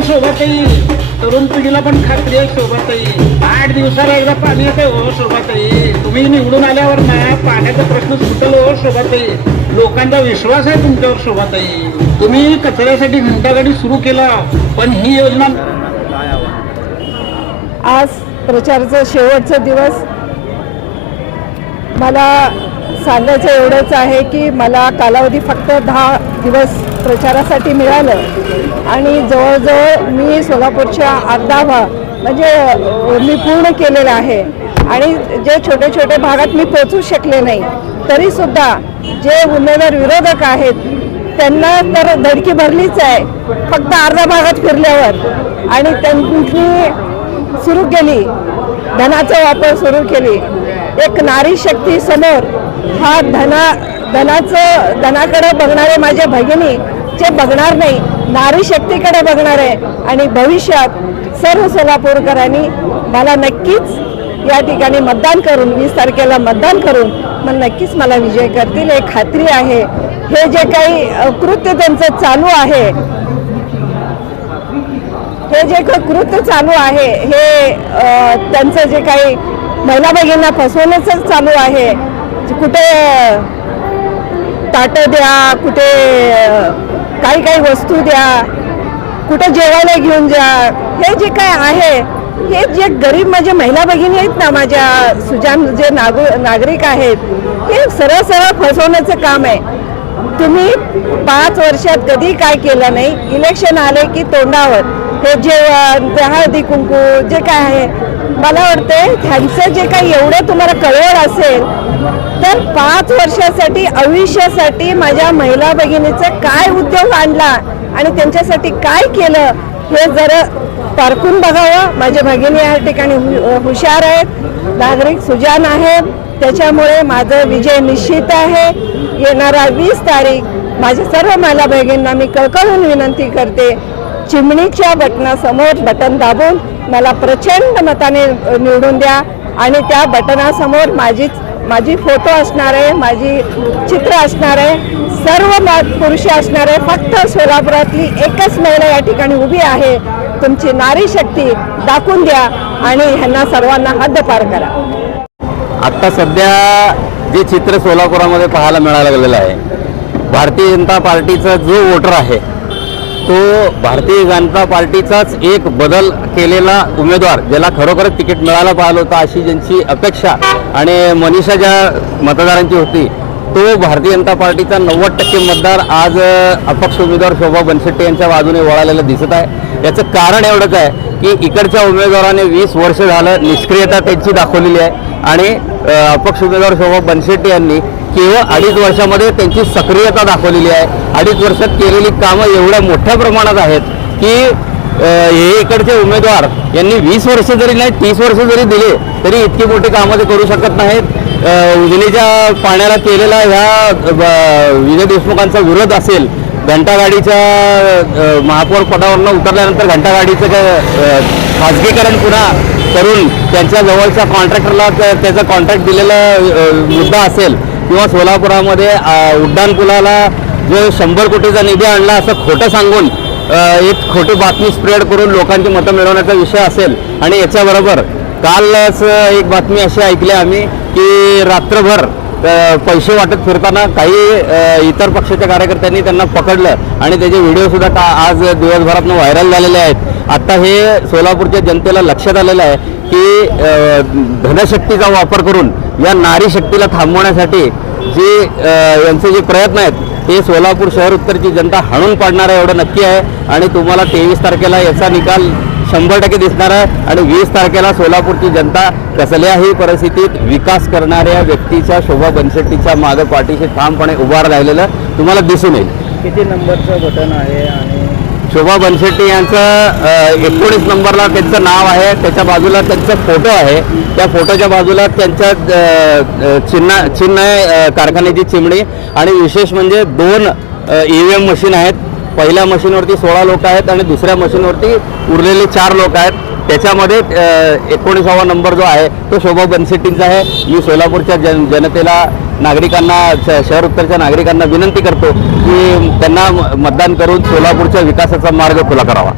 तरुण पिढीला पण खात्री आहे शोभाताई आठ दिवसाला एकदा पाणी येते हो शोभाताई तुम्ही निवडून आल्यावर ना पाण्याचा प्रश्न सुटेल हो शोभाताई लोकांचा विश्वास आहे तुमच्यावर शोभाताई तुम्ही कचऱ्यासाठी घंटागाडी सुरू केला पण ही योजना आज प्रचारचा शेवटचा दिवस. मला सांगायचं एवढंच आहे की मला कालावधी फक्त दहा दिवस प्रचारासाठी मिळालं. आणि जवळजवळ मी सोलापूरच्या अर्धा भाग म्हणजे मी पूर्ण केलेलं आहे. आणि जे छोटे छोटे भागात मी पोचू शकले नाही तरीसुद्धा जे उमेदवार विरोधक आहेत त्यांना तर धडकी भरलीच आहे फक्त अर्धा भागात फिरल्यावर. आणि त्यांनी सुरू केली धनाचा वापर सुरू केली. एक नारी शक्ती समोर हा धना धनाचं धनाकडे बघणारे माझे भगिनी जे बघणार नाही नारी शक्तीकडे बघणार आहे आणि भविष्यात सर्व सोलापूरकरांनी मला नक्कीच या ठिकाणी मतदान करून वीस तारखेला मतदान करून मग नक्कीच मला विजय करतील एक खात्री आहे. हे जे काही कृत्य त्यांचं चालू आहे हे जे काही कृत्य चालू आहे हे त्यांचं जे काही महिला भगिनींना फसवण्याचं चालू आहे कुठे ताटं द्या कुठे काही काही वस्तू द्या कुठे जेवायला घेऊन जा हे जे काय आहे हे जे गरीब माझ्या महिला भगिनी आहेत ना माझ्या सुजान जे नागू नागरिक आहेत हे सरळ सरळ फसवण्याचं काम आहे. तुम्ही पाच वर्षात कधी काय केलं नाही? इलेक्शन आले की तोंडावर हे जेवण ते हळदी कुंकू जे काय आहे मला वाटते त्यांचं जे काही एवढं तुम्हाला कळवळ असेल तर पाच वर्षासाठी आयुष्यासाठी माझ्या महिला भगिनीचं काय उद्योग आणला आणि त्यांच्यासाठी काय केलं हे जरा पारखून बघावं. माझ्या भगिनी या ठिकाणी हु- हुशार आहेत. नागरिक सुजान आहेत. त्याच्यामुळे माझं विजय निश्चित आहे. येणारा वीस तारीख माझ्या सर्व महिला भगिनींना मी कळकळून विनंती करते. चिमणीच्या बटनासमोर बटन दाबून मला प्रचंड मताने निवडून द्या. आणि त्या बटनासमोर माझी माझी फोटो असणार आहे माझी चित्र असणार आहे. सर्व म- पुरुष असणार आहे. फक्त सोलापुरातली एकच महिला या ठिकाणी उभी आहे. तुमची नारी शक्ती दाखवून द्या आणि ह्यांना सर्वांना हद्दपार करा. आत्ता सध्या जे चित्र सोलापुरामध्ये पाहायला मिळायला लागलेलं आहे भारतीय जनता पार्टीचा जो वोटर आहे तो भारतीय जनता पार्टीचाच एक बदल केलेला उमेदवार ज्याला खरोखरच तिकीट मिळायला पाहिलं होतं अशी ज्यांची अपेक्षा आणि मनीषा ज्या मतदारांची होती तो भारतीय जनता पार्टीचा नव्वद टक्के मतदार आज अपक्ष उमेदवार शोभा बनशेट्टी यांच्या बाजूने वळालेलं दिसत आहे. याचं कारण एवढंच आहे की इकडच्या उमेदवाराने वीस वर्ष झालं निष्क्रियता त्यांची दाखवलेली आहे आणि अपक्ष उमेदवार शोभा बनशेट्टी यांनी केवळ अडीच वर्षामध्ये त्यांची सक्रियता दाखवलेली आहे. अडीच वर्षात केलेली कामं एवढ्या मोठ्या प्रमाणात आहेत की हे इकडचे उमेदवार यांनी वीस वर्ष जरी नाही तीस वर्ष जरी दिले तरी इतकी मोठी कामं ते करू शकत नाहीत. उजनीच्या पाण्याला केलेला ह्या ब- विजय देशमुखांचा विरोध असेल घंटागाडीच्या महापौर पदावरनं उतरल्यानंतर घंटागाडीचं खाजगीकरण पुन्हा करून त्यांच्या जवळच्या कॉन्ट्रॅक्टरला त्याचा कॉन्ट्रॅक्ट दिलेला मुद्दा असेल किंवा सोलापुरामध्ये उड्डाणपुलाला जो शंभर कोटीचा निधी आणला असं खोटं सांगून एक खोटी बातमी स्प्रेड करून लोकांची मतं मिळवण्याचा विषय असेल. आणि याच्याबरोबर कालच एक बातमी अशी ऐकली आम्ही की रात्रभर पैसे वाटत फिरताना काही इतर पक्षाच्या कार्यकर्त्यांनी त्यांना पकडलं. आणि त्याचे व्हिडिओसुद्धा का आज दिवसभरातनं व्हायरल झालेले आहेत. आत्ता हे सोलापूरच्या जनतेला लक्षात आलेलं आहे की धनशक्तीचा वापर करून या नारी शक्तीला थांबवण्यासाठी जे यांचे जे प्रयत्न आहेत ते सोलापूर शहर उत्तरची जनता हाणून पाडणार आहे एवढं नक्की आहे. आणि तुम्हाला तेवीस तारखेला याचा निकाल शंभर टक्के दिसणार आहे. आणि वीस तारखेला सोलापूरची जनता कसल्याही परिस्थितीत विकास करणाऱ्या व्यक्तीच्या शोभा बनशेट्टीच्या मागं पाठीशी ठामपणे उभार राहिलेलं तुम्हाला दिसून येईल. किती नंबरचं बटन आहे आणि शोभा बनशेट्टी यांचं एकोणीस नंबरला त्यांचं नाव आहे. त्याच्या बाजूला त्यांचा फोटो आहे. त्या फोटोच्या बाजूला त्यांच्या चिन्ह चिन्ह आहे कारखान्याची चिमणी. आणि विशेष म्हणजे दोन ई व्ही एम मशीन आहेत. पहिल्या मशीनवरती सोळा लोक आहेत आणि दुसऱ्या मशीनवरती उरलेले चार लोक आहेत. त्याच्यामध्ये एकोणीसावा नंबर जो आहे तो शोभा बनसेट्टींचा आहे. मी सोलापूरच्या जन जनतेला नागरिकांना श- शहर उत्तरच्या नागरिकांना विनंती करतो की त्यांना म- मतदान करून सोलापूरच्या विकासाचा मार्ग खुला करावा.